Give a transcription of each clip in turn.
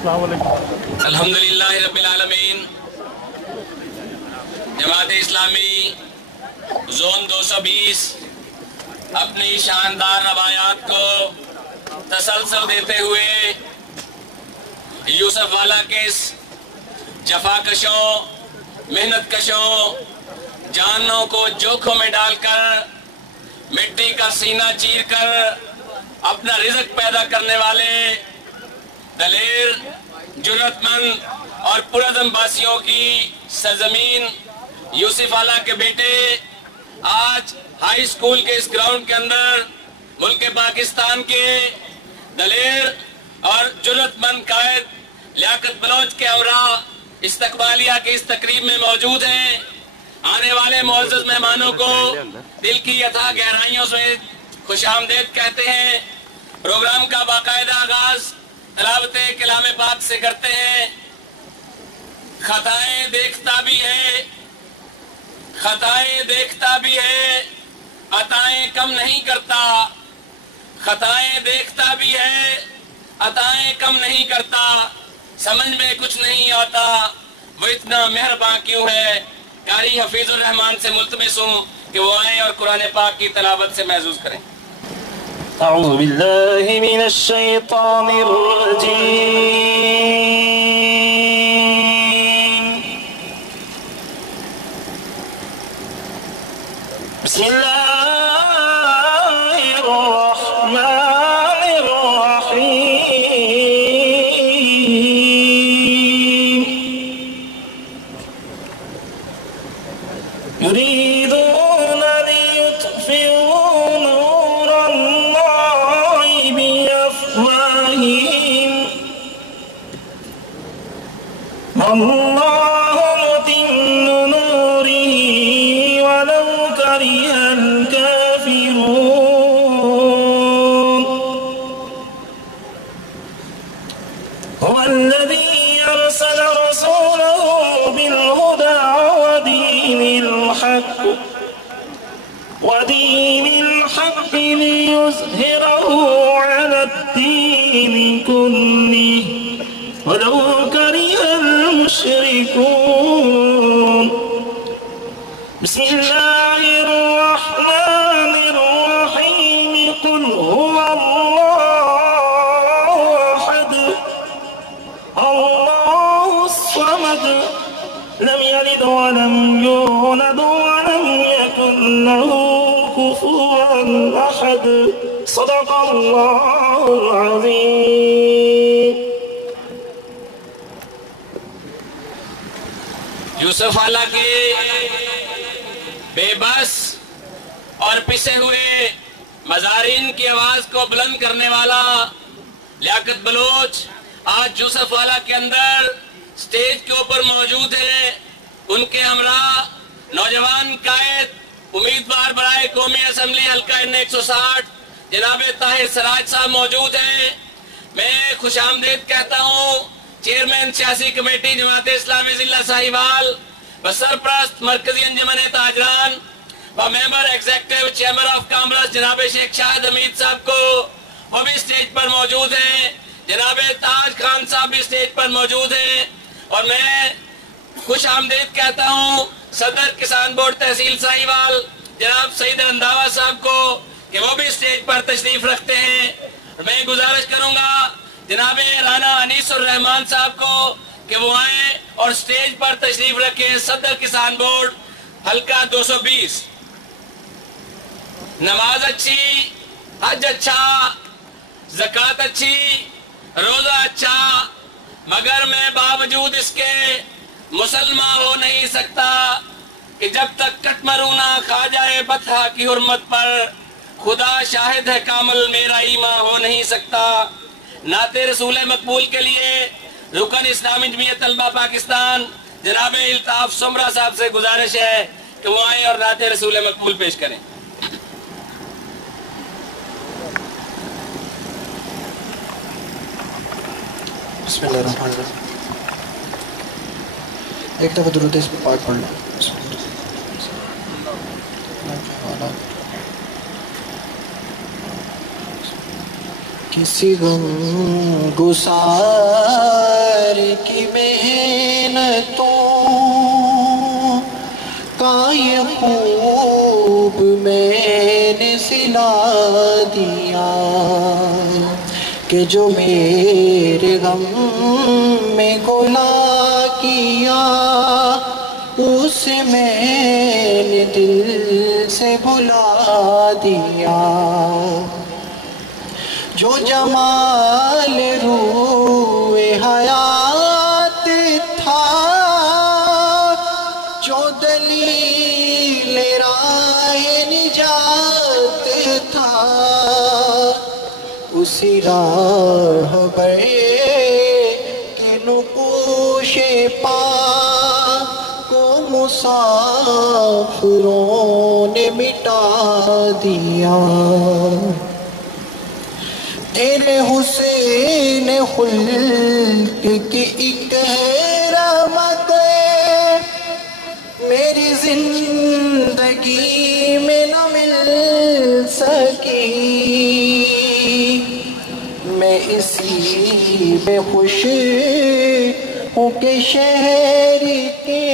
السلام علیکم۔ الحمدللہ رب العالمین۔ جماعت اسلامی زون 220 اپنی شاندار روایات کو تسلسل دیتے ہوئے یوسف والا کے اس جفا کشوں، محنت کشوں، جانوں کو جوکھوں میں ڈال کر مٹی کا سینہ چیر کر اپنا رزق پیدا کرنے والے دلیر، جرأت مند اور پرعزم باسیوں کی سرزمین یوسف والا کے بیٹے آج ہائی اسکول کے اس گراؤنڈ کے اندر ملک پاکستان کے دلیر اور جرأت مند قائد لیاقت بلوچ کے ہمراہ استقبالیہ کی اس تقریب میں موجود ہیں۔ آنے والے معزز مہمانوں کو دل کی اتھاہ گہرائیوں سے خوش آمدید کہتے ہیں۔ پروگرام کا باقاعدہ آغاز تلاوت کلام پاک سے کرتے ہیں۔ خطائیں دیکھتا بھی ہے، خطائیں دیکھتا بھی ہے، عطائیں کم نہیں کرتا۔ خطائیں دیکھتا بھی ہے، عطائیں کم نہیں کرتا۔ سمجھ میں کچھ نہیں آتا وہ اتنا مہرباں کیوں ہے۔ قاری حفیظ الرحمان سے ملتمس ہوں کہ وہ آئیں اور قرآن پاک کی تلاوت سے محظوظ کریں۔ اعوذ باللہ من الشیطان الرجیم، بسم اللہ الرحمن الرحیم۔ یریدون لیطفئوا نور اللہ بافواہہم واللہ متم نورہ ولو کرہ الکافرون۔ هو الذی ارسل رسولہ بالہدی ودين الحق ليظهره على الدين كله ولو كره المشركون۔ بسم الله الرحمن الرحيم، قل هو الله أحد الله الصمد لم يلد ولم يولد ولم يكن له كفوا أحد، صدق الله العظيم۔ یوسف والا کے بے بس اور پسے ہوئے مزارین کی آواز کو بلند کرنے والا لیاقت بلوچ آج یوسف والا کے اندر سٹیج کے اوپر موجود ہے۔ ان کے ہمراہ نوجوان قائد امیدوار برائے قومی اسمبلی حلقہ N160 جناب طاہر سراج صاحب موجود ہیں۔ میں خوش آمدید کہتا ہوں چیئرمین سیاسی کمیٹی جماعت اسلامی ضلع ساہیوال و سرپرست مرکزی انجمن تاجران و ممبر ایگزیکٹو چیمبر آف کامرس جناب شیخ شاہد حمید صاحب کو وہ بھی سٹیج پر موجود ہیں۔ جناب تاج خان صاحب بھی سٹیج پر موجود ہیں۔ اور میں خوش آمدید کہتا ہوں صدر کسان بورڈ تحصیل ساہیوال جناب سعید رنداوا صاحب کو کہ وہ بھی سٹیج پر تشریف رکھتے ہیں۔ میں گزارش کروں گا جناب رانا انیس الرحمان صاحب کو کہ وہ آئیں اور سٹیج پر تشریف رکھیں۔ صدر کسان بورڈ حلقہ 220۔ نماز اچھی، حج اچھا، زکوٰۃ اچھی، روزہ اچھا، مگر میں باوجود اس کے مسلمان ہو نہیں سکتا کہ جب تک کٹ مروں نہ کھا جائے بطحا کی حرمت پر، خدا شاہد ہے کامل میرا ایمان ہو نہیں سکتا۔ نعت رسول مقبول کے لیے رکن اسلامی جمعیت طلبہ پاکستان جناب الطاف سمرہ صاحب سے گزارش ہے کہ وہ آئیں اور نعت رسول مقبول پیش کریں۔ بسم اللہ الرحمن الرحیم۔ ایک دفعہ درود اس پہ پاک پڑھ لیں۔ کسی غم گسار کہ جو میرے غم میں گناہ کیا اسے میں نے دل سے بھلا دیا، جو جمال روئے حیات تھا، جو دلیل راہ نجات تھا، اسی راہ بر کے نقوش پا کو مسافروں نے مٹا دیا۔ تیرے حسین خلق کی ایک رحمت میری زندگی میں نہ مل سکی، میں اسی میں خوش ہوں کہ شہر کے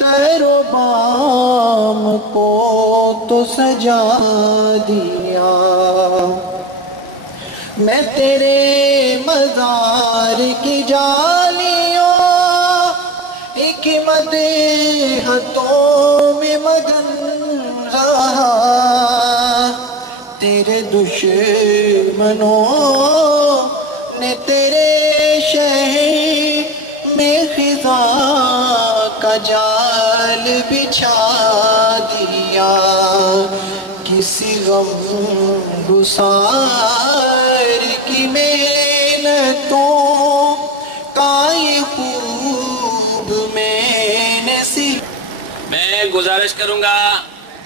در و بام کو تو سجا دیا، میں تیرے مزار کی جالیوں ایک مدحتوں میں مگن رہا، تیرے دشمنوں نے تیرے شہر میں خزاں کا جال بچھا دیا، کسی غم گسار کی محنتوں کا یہ خوب میں نے میں گزارش کروں گا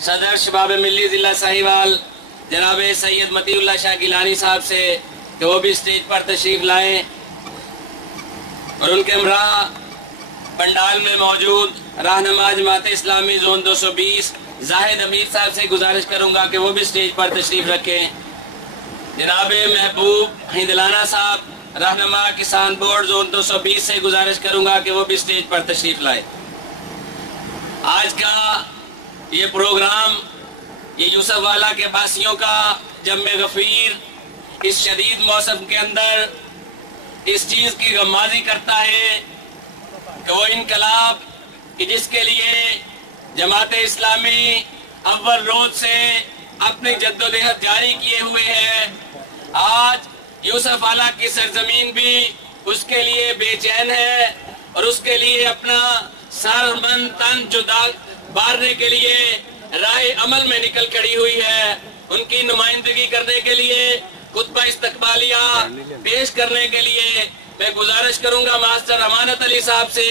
صدر شباب ملی ضلع ساہیوال جناب سید مطیع اللہ شاہ گیلانی صاحب سے کہ وہ بھی اسٹیج پر تشریف لائیں، اور ان کے ہمراہ پنڈال میں موجود رہنما جماعت اسلامی زون 220 زاہد امیر صاحب سے گزارش کروں گا کہ وہ بھی اسٹیج پر تشریف رکھیں، جناب محبوب ہندلانہ صاحب رہنما کسان بورڈ زون 220 سے گزارش کروں گا کہ وہ بھی اسٹیج پر تشریف لائیں۔ آج کا یہ پروگرام یہ یوسف والا کے باسیوں کا جمع غفیر اس شدید موسم کے اندر اس چیز کی غمازی کرتا ہے کہ وہ انقلاب کہ جس کے لیے جماعت اسلامی اول روز سے اپنی جدوجہد جاری کیے ہوئے ہے، آج یوسف والا کی سرزمین بھی اس کے لیے بے چین ہے اور اس کے لیے اپنا سر من تن جدا بارنے کے لیے راہ عمل میں نکل کھڑی ہوئی ہے۔ ان کی نمائندگی کرنے کے لیے خطبہ استقبالیہ پیش کرنے کے لیے میں گزارش کروں گا ماسٹر امانت علی صاحب سے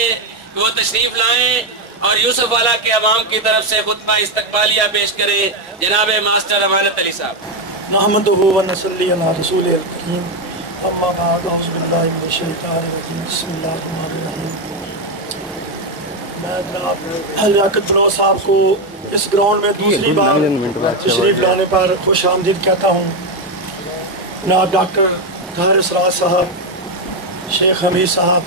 کہ وہ تشریف لائیں اور یوسف والا کے عوام کی طرف سے خطبہ استقبالیہ پیش کریں۔ جناب ماسٹر امانت علی صاحب۔ نحمدہ و نصلی علی رسول الکریم، اما بعد اعوذ باللہ من الشیطان الرجیم، بسم اللہ الرحمن الرحیم۔ میں جناب لیاقت بلوچ صاحب کو اس گراؤنڈ میں دوسری بار تشریف لانے پر خوش آمدید کہتا ہوں۔ جناب ڈاکٹر طاہر اسرار صاحب، شیخ حمید صاحب،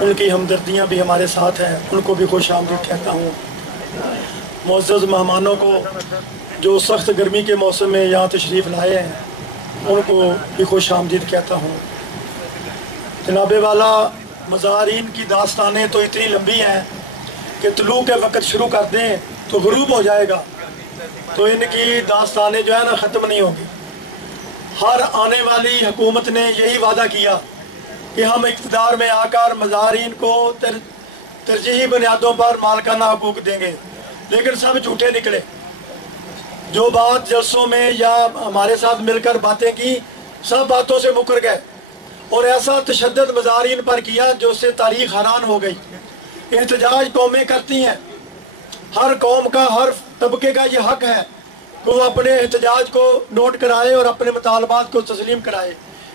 ان کی ہمدردیاں بھی ہمارے ساتھ ہیں، ان کو بھی خوش آمدید کہتا ہوں۔ معزز مہمانوں کو جو سخت گرمی کے موسم میں یہاں تشریف لائے ہیں ان کو بھی خوش آمدید کہتا ہوں۔ جناب والا مزارین کی داستانیں تو اتنی لمبی ہیں کہ طلوع کے وقت شروع کر دیں تو غروب ہو جائے گا، تو ان کی داستانیں جو ہے نا ختم نہیں ہوگی۔ ہر آنے والی حکومت نے یہی وعدہ کیا کہ ہم اقتدار میں آ کر مزارین کو ترجیحی بنیادوں پر مالکانہ حقوق دیں گے، لیکن سب جھوٹے نکلے۔ جو بات جلسوں میں یا ہمارے ساتھ مل کر باتیں کی، سب باتوں سے مکر گئے اور ایسا تشدد مزارین پر کیا جو سے تاریخ حیران ہو گئی۔ احتجاج قومیں کرتی ہیں، ہر قوم کا ہر طبقے کا یہ حق ہے کہ وہ اپنے احتجاج کو نوٹ کرائے اور اپنے مطالبات کو تسلیم کرائے۔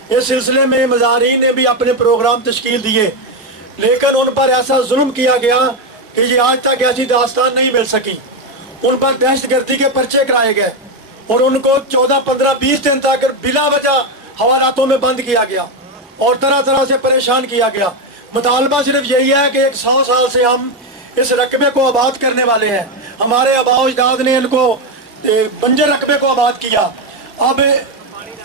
اس سلسلے میں مزارین نے بھی اپنے پروگرام تشکیل دیے، لیکن ان پر ایسا ظلم کیا گیا کہ یہ آج تک ایسی داستان نہیں مل سکی۔ ان پر دہشت گردی کے پرچے کرائے گئے اور ان کو 14, 15, 20 دن تک بلا وجہ حوالاتوں میں بند کیا گیا اور طرح طرح سے پریشان کیا گیا۔ مطالبہ صرف یہی ہے کہ 100 سال سے ہم اس رقبے کو آباد کرنے والے ہیں۔ ہمارے آباء و اجداد نے ان کو بنجر رقبے کو آباد کیا، اب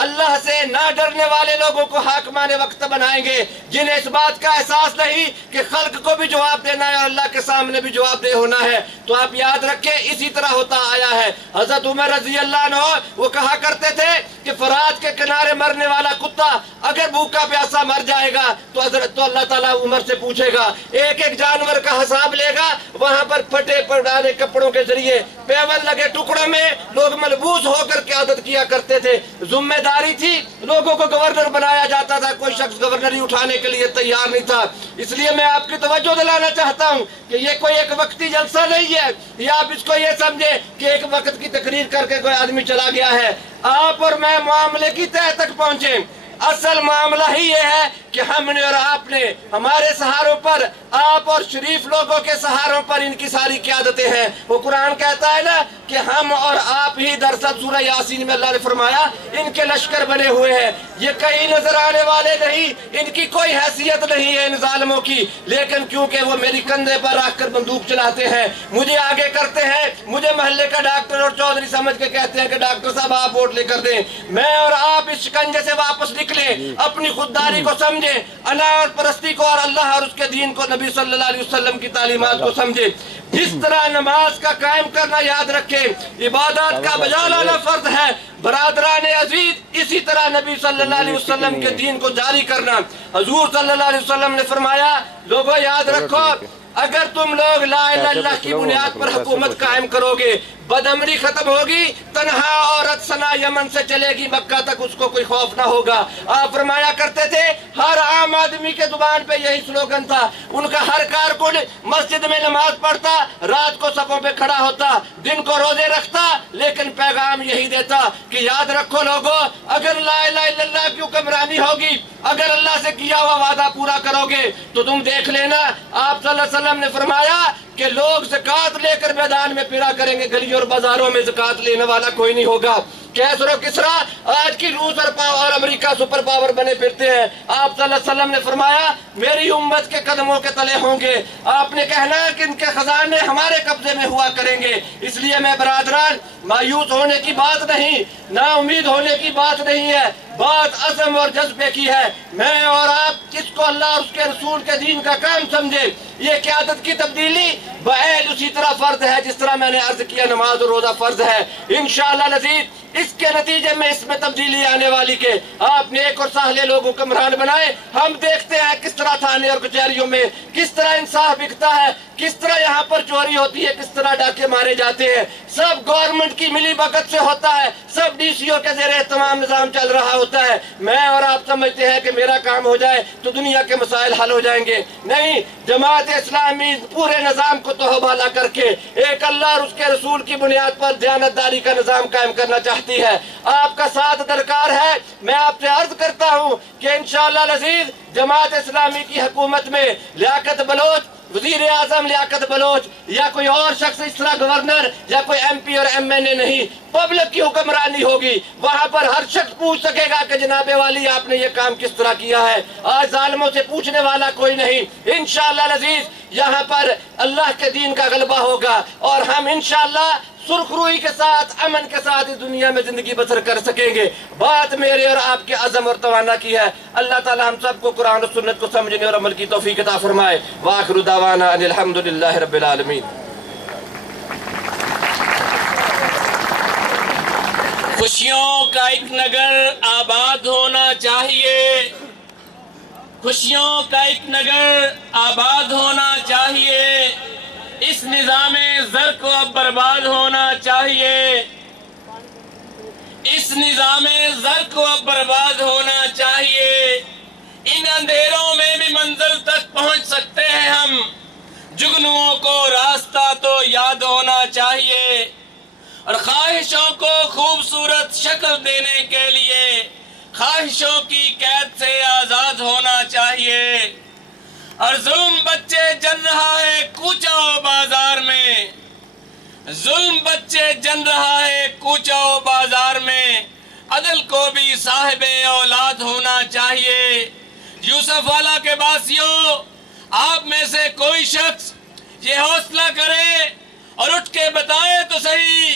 اللہ سے نہ ڈرنے والے لوگوں کو حاکمان وقت بنائیں گے، جنہیں اس بات کا احساس نہیں کہ خلق کو بھی جواب دینا ہے اور اللہ کے سامنے بھی جواب دہ ہونا ہے۔ تو آپ یاد رکھیں اسی طرح ہوتا آیا ہے۔ حضرت عمر رضی اللہ عنہ وہ کہا کرتے تھے کہ فرات کے کنارے مرنے والا کتا اگر بھوکا پیاسا مر جائے گا تو اللہ تعالیٰ عمر سے پوچھے گا، ایک ایک جانور کا حساب لے گا۔ وہاں پر پھٹے پرانے کپڑوں کے ذریعے پیول لگے ٹکڑوں میں لوگ ملبوس ہو کر قیادت کیا کرتے تھے، ذمہ داری تھی، لوگوں کو گورنر بنایا جاتا تھا، کوئی شخص گورنری اٹھانے کے لیے تیار نہیں تھا۔ اس لیے میں آپ کی توجہ دلانا چاہتا ہوں کہ یہ کوئی ایک وقتی جلسہ نہیں ہے، یا آپ اس کو یہ سمجھے کہ ایک وقت کی تقریر کر کے کوئی آدمی چلا گیا ہے۔ آپ اور میں معاملے کی تہہ تک پہنچیں۔ اصل معاملہ ہی یہ ہے کہ ہم نے اور آپ نے ہمارے سہاروں پر، آپ اور شریف لوگوں کے سہاروں پر ان کی ساری قیادتیں ہیں۔ وہ قرآن کہتا ہے نا کہ ہم اور آپ ہی، دراصل سورہ یاسین میں اللہ نے فرمایا ان کے لشکر بنے ہوئے ہیں، یہ کہیں نظر آنے والے نہیں، ان کی کوئی حیثیت نہیں ہے ان ظالموں کی، لیکن کیونکہ وہ میری کندھے پر رکھ کر بندوق چلاتے ہیں، مجھے آگے کرتے ہیں، مجھے محلے کا ڈاکٹر اور چودھری سمجھ کے کہتے ہیں کہ ڈاکٹر صاحب آپ ووٹ لے کر دیں۔ میں اور آپ اس شکنجے سے واپس نکلیں، اپنی خودداری کو سمجھیں، انا اور پرستی کو اور اللہ اور اس کے دین کو، نبی صلی اللہ علیہ وسلم کی تعلیمات کو سمجھیں۔ جس طرح نماز کا قائم کرنا یاد رکھیں، عبادات کا بجا لانا فرض ہے، برادران عزیز اسی طرح نبی صلی اللہ علیہ وسلم کے دین کو جاری کرنا۔ حضور صلی اللہ علیہ وسلم نے فرمایا لوگوں یاد رکھو، اگر تم لوگ لا الہ الا اللہ کی بنیاد پر حکومت قائم کرو گے، بدعمری ختم ہوگی، تنہا عورت سنا یمن سے چلے گی مکہ تک، اس کو کوئی خوف نہ ہوگا۔ آپ فرمایا کرتے تھے ہر عام آدمی کے زبان پہ یہی سلوگن تھا، ان کا ہر کارکن مسجد میں نماز پڑھتا، رات کو صفوں پہ کھڑا ہوتا، دن کو روزے رکھتا، لیکن پیغام یہی دیتا کہ یاد رکھو لوگو، اگر لا الہ الا اللہ کی حکمرانی ہوگی، اگر اللہ سے کیا ہوا وعدہ پورا کرو گے تو تم دیکھ لینا۔ آپ صلی اللہ علیہ وسلم نے فرمایا کہ لوگ زکوٰۃ لے کر میدان میں پھرا کریں گے، گلیوں اور بازاروں میں زکوٰۃ لینے والا کوئی نہیں ہوگا۔ کیسر و کسرا آج کی روس اور امریکہ سپر پاور بنے پھرتے ہیں، آپ صلی اللہ علیہ وسلم نے فرمایا میری امت کے قدموں کے تلے ہوں گے۔ آپ نے کہنا کہ ان کے خزانے ہمارے قبضے میں ہوا کریں گے۔ اس لیے میں برادران، مایوس ہونے کی بات نہیں، نا امید ہونے کی بات نہیں ہے، بات عزم اور جذبے کی ہے۔ میں اور آپ جس کو اللہ اور اس کے رسول کے دین کا کام سمجھے، یہ قیادت کی تبدیلی بعید اسی طرح فرض ہے جس طرح میں نے عرض کیا نماز اور روزہ فرض ہے۔ انشاءاللہ العزیز اس کے نتیجے میں اس میں تبدیلی آنے والی کہ آپ نیک اور صالح لوگوں کو حکمران بنائے۔ ہم دیکھتے ہیں کس طرح تھانے اور کچہریوں میں کس طرح انصاف بکتا ہے، کس طرح یہاں پر چوری ہوتی ہے، کس طرح ڈاکے مارے جاتے ہیں، سب گورنمنٹ کی ملی بھگت سے ہوتا ہے، سب ڈی سی او کے زیر اہتمام نظام چل رہا ہوتا ہے۔ میں اور آپ سمجھتے ہیں کہ میرا کام ہو جائے تو دنیا کے مسائل حل ہو جائیں گے، نہیں۔ جماعت اسلامی پورے نظام کو تہوبالا کر کے ایک اللہ اور اس کے رسول کی بنیاد پر دیانتداری کا نظام قائم کرنا چاہتی ہے۔ آپ کا ساتھ درکار ہے۔ میں آپ سے عرض کرتا ہوں کہ انشاءاللہ العزیز جماعت اسلامی کی حکومت میں لیاقت بلوچ، وزیر اعظم لیاقت بلوچ یا کوئی اور شخص اس طرح گورنر یا کوئی ایم پی اور ایم این اے نہیں، پبلک کی حکمرانی ہوگی۔ وہاں پر ہر شخص پوچھ سکے گا کہ جناب والی آپ نے یہ کام کس طرح کیا ہے۔ آج ظالموں سے پوچھنے والا کوئی نہیں۔ انشاءاللہ العزیز یہاں پر اللہ کے دین کا غلبہ ہوگا اور ہم انشاءاللہ سرخ روئی کے ساتھ، امن کے ساتھ اس دنیا میں زندگی بسر کر سکیں گے۔ بات میرے اور آپ کے عزم اور توانا کی ہے۔ اللہ تعالی ہم سب کو قرآن و سنت کو سمجھنے اور عمل کی توفیق عطا فرمائے۔ وآخر دعوانا ان الحمدللہ رب العالمین۔ خوشیوں کا ایک نگر آباد ہونا چاہیے، خوشیوں کا ایک نگر آباد ہونا چاہیے، اس نظام زر کو اب برباد ہونا چاہیے، اس نظام زر کو اب برباد ہونا چاہیے۔ ان اندھیروں میں بھی منزل تک پہنچ سکتے ہیں ہم، جگنوؤں کو راستہ تو یاد ہونا چاہیے، اور خواہشوں کو خوبصورت شکل دینے کے لیے خواہشوں کی قید سے آزاد ہونا چاہیے۔ اور ظلم بچے جن رہا ہے کوچہ و بازار میں، ظلم بچے جن رہا ہے کوچہ و بازار میں، عدل کو بھی صاحب اولاد ہونا چاہیے۔ یوسف والا کے باسیوں، آپ میں سے کوئی شخص یہ حوصلہ کرے اور اٹھ کے بتائے تو صحیح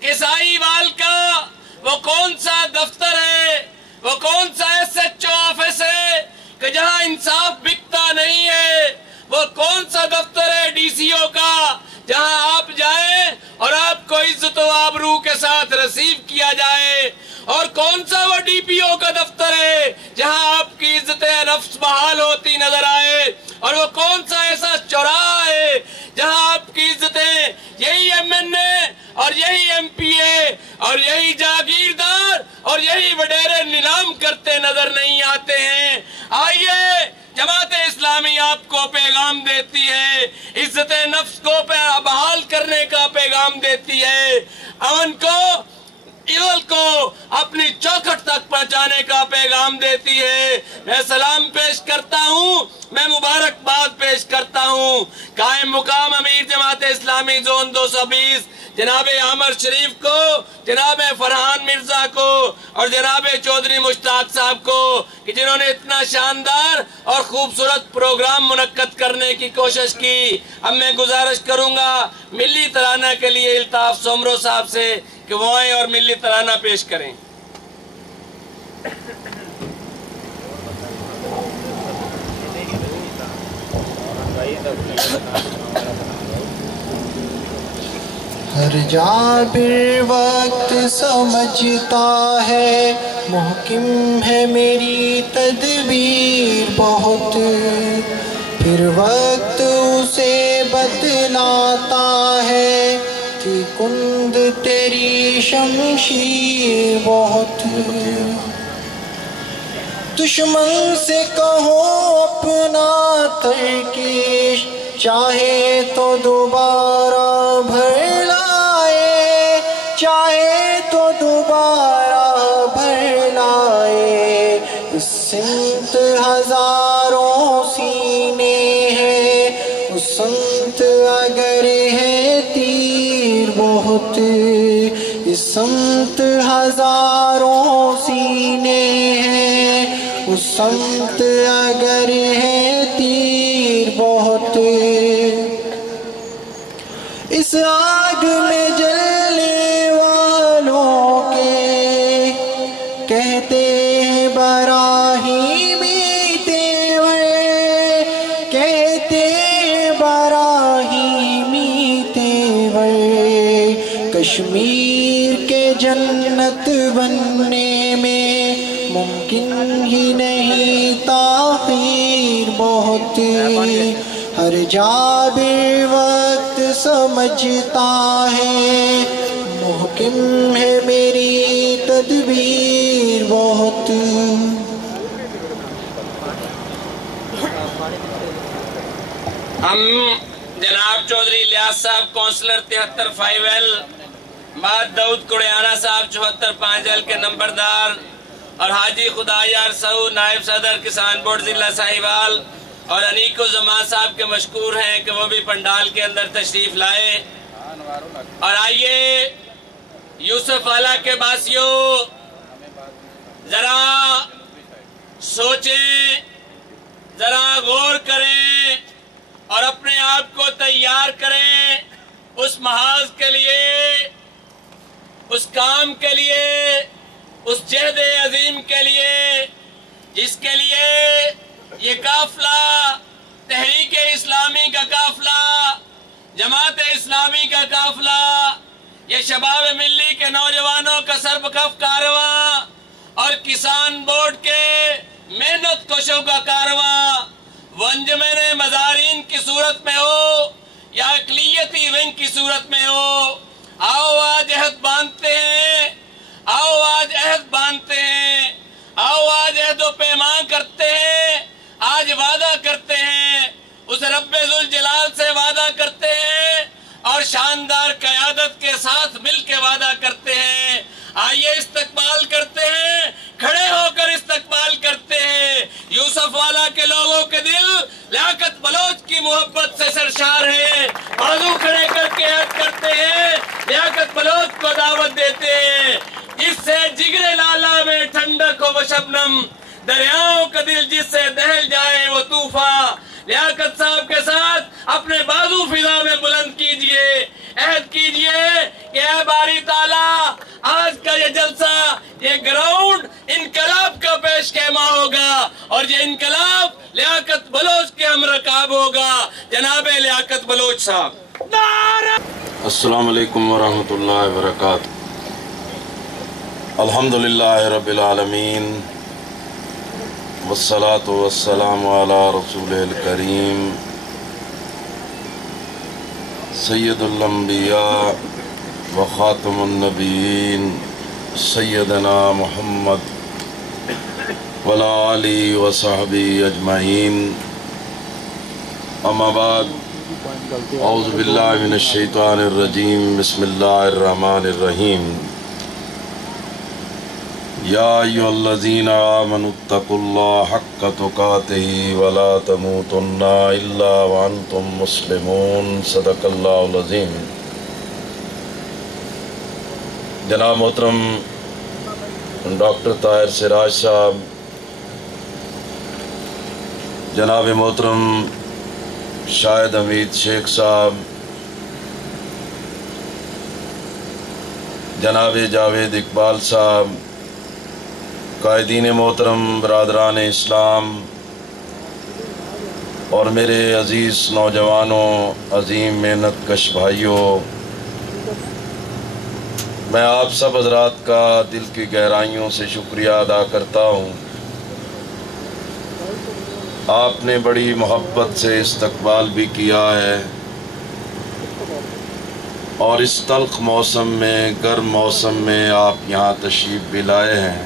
کہ سائی وال کا وہ کون سا دفتر ہے وہ کون سا SHO آفس ہے کہ جہاں انصاف بکتا نہیں ہے؟ وہ کون سا دفتر ہے DCO کا جہاں آپ جائیں اور آپ کو عزت و آبرو کے ساتھ ریسیو کیا جائے؟ اور کون سا وہ DPO کا دفتر ہے جہاں آپ کی عزت نفس بحال ہوتی نظر آئے؟ اور وہ کون سا ایسا چوراہا ہے جہاں آپ کی عزتیں یہی MNA اور یہی MPA اور یہی جاگیردار اور یہی وڈیرے نیلام کرتے نظر نہیں آتے ہیں؟ آئیے، جماعت اسلامی آپ کو پیغام دیتی ہے، عزت نفس کو بحال کرنے کا پیغام دیتی ہے، امن کو، ایول کو اپنی چوکھٹ تک پہنچانے کا پیغام دیتی ہے۔ میں سلام پیش کرتا ہوں، میں مبارکباد پیش کرتا ہوں قائم مقام امیر جماعت اسلامی زون 220 جناب عامر شریف کو، جناب فرحان مرزا کو اور جناب چودھری مشتاق صاحب کو کہ جنہوں نے اتنا شاندار اور خوبصورت پروگرام منعقد کرنے کی کوشش کی۔ اب میں گزارش کروں گا ملی ترانہ کے لیے الطاف سومرو صاحب سے کہ وہ آئیں اور ملی ترانہ پیش کریں۔ ہر جابر وقت سمجھتا ہے، محکم ہے میری تدبیر بہت، پھر وقت اسے بتلاتا ہے کہ کند تیری شمشیر بہت۔ دشمن سے کہو اپنا ترکیش، چاہے تو دوبارہ بھر لائے، چاہے تو دوبارہ بھر لائے۔ اس سمت ہزاروں سینے ہیں، اس سمت اگر ہے تیر بہت، اس سمت ہزاروں سینے ہیں، اس سمت اگر ہے تیر بہت۔ اس آگ میں جلنے والوں کے کہتے ہیں براہیمی تیور، کہتے ہیں براہیمی تیور۔ کشمیر کے جنت بننے میں ممکن ہی نہیں تاخیر بہت، ہر جابر وقت سمجھتا ہے، محکم ہے میری تدبیر بہت۔ ہم جناب چودھری الیاس صاحب کونسلر 73 5L، بعد داؤد کڑیانہ صاحب 74 5L کے نمبردار، اور حاجی خدایار سعو نائب صدر کسان بورڈ ضلع ساہیوال، اور انیکو زمان صاحب کے مشکور ہیں کہ وہ بھی پنڈال کے اندر تشریف لائے۔ اور آئیے یوسف والا کے باسیوں، ذرا سوچیں، ذرا غور کریں اور اپنے آپ کو تیار کریں اس محاذ کے لیے، اس کام کے لیے، اس جہد عظیم کے لیے جس کے لیے یہ قافلہ، تحریک اسلامی کا قافلہ، جماعت اسلامی کا قافلہ، یہ شباب ملی کے نوجوانوں کا سربکف کارواں اور کسان بورڈ کے محنت کشوں کا کارواں، وہ انجمن مزارین کی صورت میں ہو یا اقلیتی ونگ کی صورت میں ہو، آؤ آج عہد باندھتے ہیں، آؤ آج عہد باندھتے ہیں، آؤ آج عہد و پیمان کرتے ہیں، آج وعدہ کرتے ہیں، اس رب ذوالجلال سے وعدہ کرتے ہیں اور شاندار قیادت کے ساتھ مل کے وعدہ کرتے ہیں۔ آئیے استقبال کرتے ہیں، کھڑے ہو کر استقبال کرتے ہیں۔ یوسف والا کے لوگوں کے دل لیاقت بلوچ کی محبت سے سرشار ہیں، بازو کھڑے کر کے عہد کرتے ہیں، لیاقت بلوچ کو دعوت دیتے ہیں، جس سے جگر لالا میں ٹھنڈک ہو وہ شبنم، دریاؤں کا دل جس سے دہل جائے وہ طوفان۔ لیاقت صاحب کے ساتھ اپنے بازو فضا میں بلند کیجئے، عہد کیجئے کہ اے باری تعالیٰ، آج کا یہ جلسہ، یہ گراؤنڈ انقلاب پیش خیمہ ہوگا اور یہ انقلاب لیاقت بلوچ کے ہم رکاب ہوگا. جناب لیاقت بلوچ صاحب. السلام علیکم ورحمۃ اللہ وبرکاتہ. الحمدللہ رب العالمین والصلاة والسلام علی رسول الکریم سید الانبیاء وخاتم النبیین سیدنا محمد وعلی آلہ وصحبہ اجمعین. اما بعد، اعوذ باللہ من الشیطان الرجیم. بسم اللہ الرحمن الرحیم. یا ایھا الذین آمنوا اتقوا اللہ حق تقاتہ ولا تموتن الا وانتم مسلمون. صدق اللہ العظیم. جناب محترم ڈاکٹر طاہر سراج صاحب، جناب محترم شاہد حمید شیخ صاحب، جناب جاوید اقبال صاحب، قائدین محترم، برادران اسلام اور میرے عزیز نوجوانوں، عظیم محنت کش بھائیوں، میں آپ سب حضرات کا دل کی گہرائیوں سے شکریہ ادا کرتا ہوں. آپ نے بڑی محبت سے استقبال بھی کیا ہے اور اس تلخ موسم میں، گرم موسم میں آپ یہاں تشریف بھی لائے ہیں.